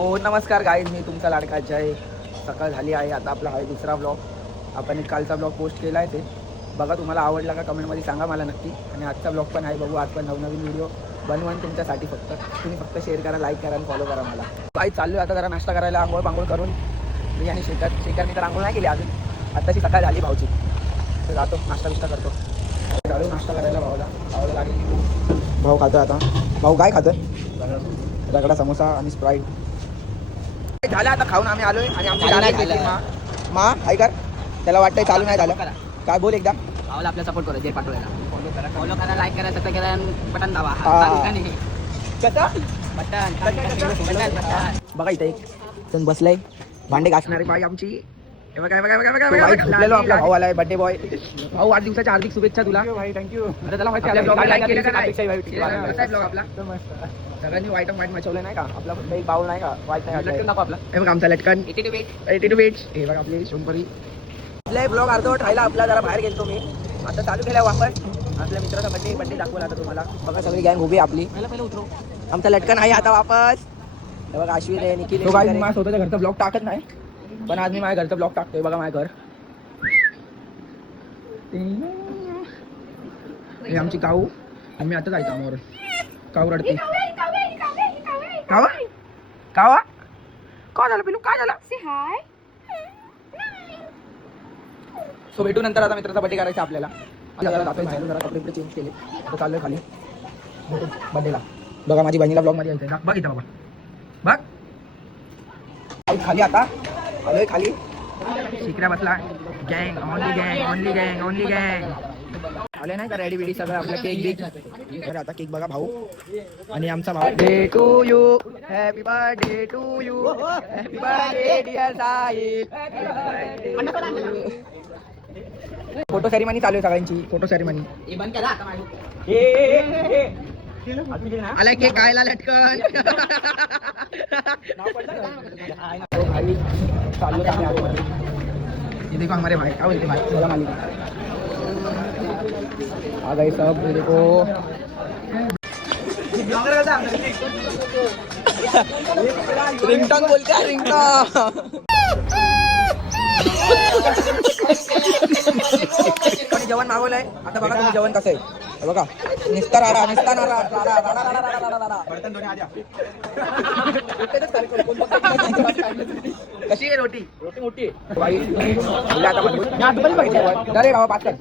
हो नमस्कार गाईज, मी तुमचा लाडका जय. सकाळ झाली आहे, आता आपला आहे दुसरा ब्लॉग. आपण एक कालचा ब्लॉग पोस्ट केला आहे, ते बघा. तुम्हाला आवडला का कमेंटमध्ये सांगा मला नक्की. आणि आजचा ब्लॉग पण आहे, बघू. आज पण नवनवीन व्हिडिओ बनवून तुमच्यासाठी. तुम्ही फक्त शेअर करा, लाईक करा आणि फॉलो करा मला. काही चालू आहे आता जरा नाश्ता करायला, आंघोळ करून. मी आणि शेखरनी तर आंघोळ नाही केली अजून. आत्ताची सकाळ झाली भाऊची, तर जातो नाश्ता करतो. चालू नाश्ता करायला भावाला लागेल. भाऊ खातो आता. भाऊ काय खातं? रगडा समोसा आणि स्प्राईट झालं. आता खाऊन आम्ही आलोय आणि आमची मा ऐकर, त्याला वाटतंय चालू नाही झालं. काय बोल एकदा. भावाला आपला सपोर्ट करा, जे पाठवायला फॉलो करा, लाईक करा, सबस्क्राईब करा आणि बटन दाबा. बघा इथे एक जण बसलाय, भांडे घासणारी बाई आमची. आपला भाऊ आलाय, बर्थडे बॉय. भाऊ वाढदिवसाच्या हार्दिक शुभेच्छा तुला. थँक्यू. आता त्याला माहिती आपला सगळ्यांनी वाईट मचवलं नाही का. आपला फक्त एक बाउल नाही का वाईट नाही. लटकन दाखव आपला. हे बघा आमचा लटकन 82 बीट्स. हे बघा आपली सोनपरी. आपला ब्लॉग अर्धवट राहिला आपला, जरा बाहेर गेलो मी. आता चालू केला वापर. आपल्या मित्राचा बड्डे दाखवला आता तुम्हाला. बघा सगळी गँग उभी आपली. पहिलं उतरू. आमचा लटकन आहे आता वापस. हे बघा अश्विन आहे, निखिल आहे. माझ्या स्वतःच्या घरचा ब्लॉग टाकत नाही, पण आज मी माझ्या घरचा ब्लॉग टाकतोय. बघा माझं घर. हे आमची काऊ. आणि मी आता जायचं आमवर. काऊ रडते. कावा कावा काय झालं पिलू, काय झालं? सो भेटू नंतर. आता मित्राचा बड्डे करायचा आपल्याला. जरा जातोय बाहेरून, जरा कपडे चेंज केले, तर चाललोय खाली बड्डेला. बघा माझी बहिणीला ब्लॉग मध्ये यायचंय. बघ इथं बाबा, बघ खाली. आता आलोय खाली. शिकऱ्या बसला. गँग ओनली गँग आले नाही का रेडी बिडी सगळं आपलं. केक बिक. आता केक बघा भाऊ आणि आमचा भाऊ. Day to you, happy birthday to you, happy birthday dear Sahil. Photo ceremony चालू आहे सगळ्यांची. फोटो सेरेमनी आलाय. केक खायला लटकन. चालू ये देखो हमारे भाई. क्या बोलते भाई? सलाम अलैकुम. आ गए सब. देखो रिंगटोन बोलते हैं, रिंगटोन. जेवण मागवलंय. आता बघा तुम्ही जेवण कसं आहे. बघा निस्ता कशी आहे रोटी. मोठी बाई. अरे बाबा पाच कर.